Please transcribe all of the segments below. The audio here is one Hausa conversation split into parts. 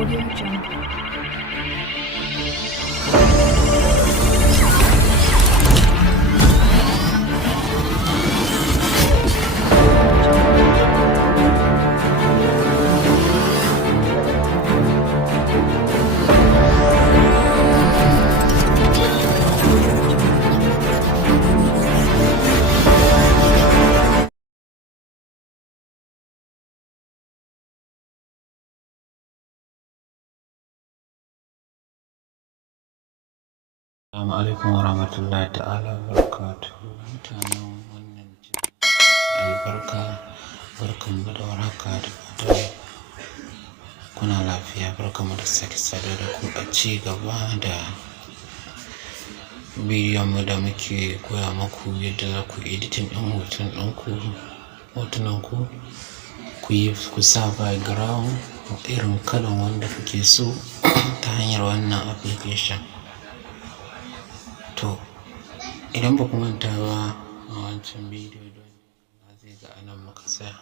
Audio Jungle. Assalamu alaikum warahmatullahi ta'ala wabarakatuhu. Mutanen wannan albarka, barkanmu da warhaka da fatan kuna lafiya. Barkanmu da sake saduwa da ku a ci gaba da bidiyonmu da muke koya muku yadda za ku editing ɗin hotunanku, ku sa background irin kalan wanda kuke so ta hanyar wannan application. To, idan ba ku manta ba a wancan bidiyo don zai ga anan muka tsaya.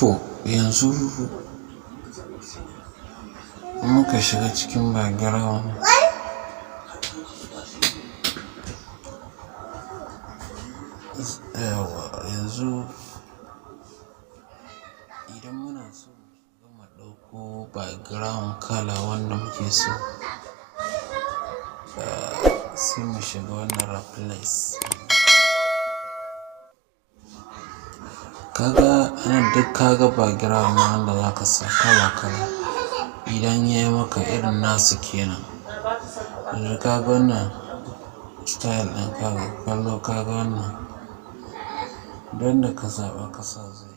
To, yanzu muka shiga cikin background. Yanzu idan muna so mu ɗauko background kala wanda muke so, sai mu shiga wannan replace. Kaga anan duk kaga background wanda zaka sa kala idan yayi maka irin nasu kenan. Yanzu kaga wannan style ɗin kaga wannan don da ka zaɓa ka sa zai.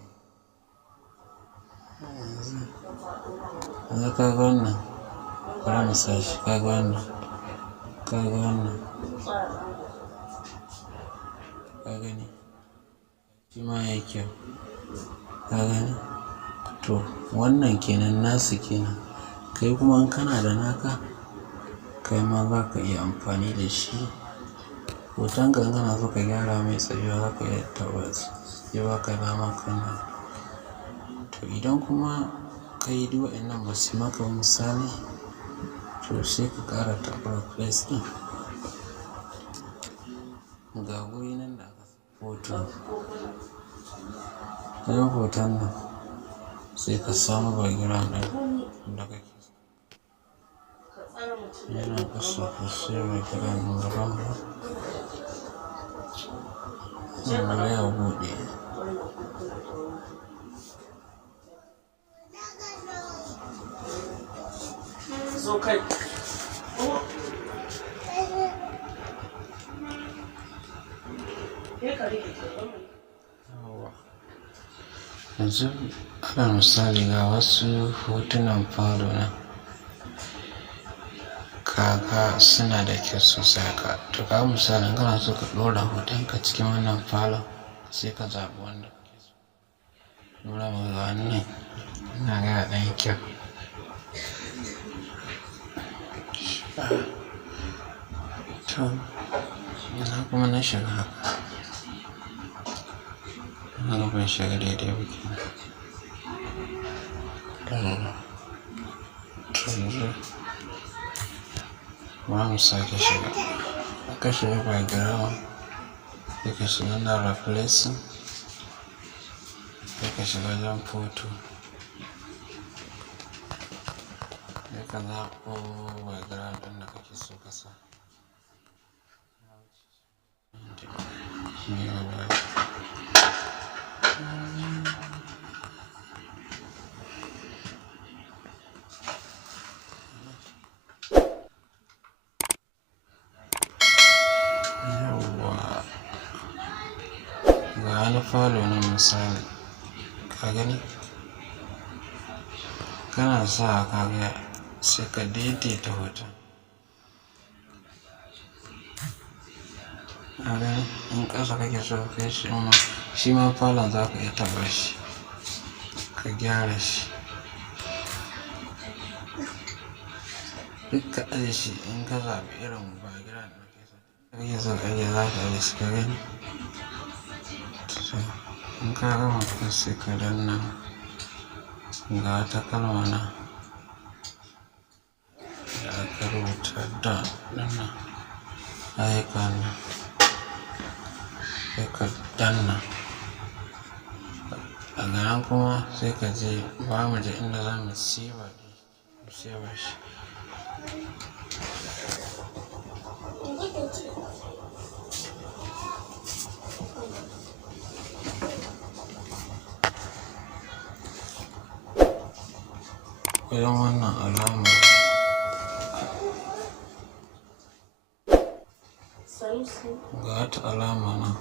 Yanzu kaga wannan bari mu sa shi, kaga wannan ka gani shi ma yayi kyau, ka gani. To wannan kenan nasu kenan, kai kuma in kana da naka kai ma za ka iya amfani da shi. Hotonka in kana so ka gyara mai tsayuwa za ka iya taɓa ya baka dama kana. To idan kuma ka yi duk waɗannan ba su maka misali, to sai ka ƙara taɓa replace ɗin. Ga guri nan da aka hoto, ɗayan hoton nan sai ka samu background ɗin da kake so. Yana ƙasa ka sai background daban ba. Bari ya buɗe. Yanzu alal misali ga wasu hotunan falo na kaga suna da kyau sosai haka. To kaga misali in kana so ka ɗora hotonka cikin wannan falon sai ka zaɓi wanda kake so. Ɗora maka wannan ina ga ya ɗan yi kyau. To ina kuma na shiga haka. Ina ban shiga daidai ba kenan. To yanzu bari mu sake shiga. Ka shiga background sai ka shiga na replacing, sai ka shiga wajen photo, sai ka zaɓo background ɗin da kake so ka sa. Ga wani falo na misali, ka gani? Kana sa kaga sai ka daidaita hoton. in ƙasa kake so ka kai shi ma falon za ka iya taɓa shi ka gyara shi duk ka aje shi in ka zaɓi irin background da kake so ka aje za ka aje shi ka gani in ka gama kuma sai ka danna ga wata kalma nan da aka rubuta da danna akan sai ka danna daga nan kuma sai ka je ba mu je inda za mu siba shi wajen wannan alama ga wata alama nan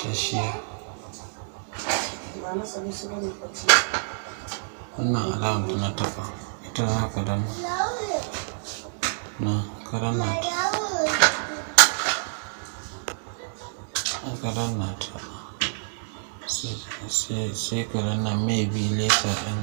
ta shiya wannan alama na taɓa ita za ka danna na ka danna ta ka danna ta sai ka danna maybe later ɗin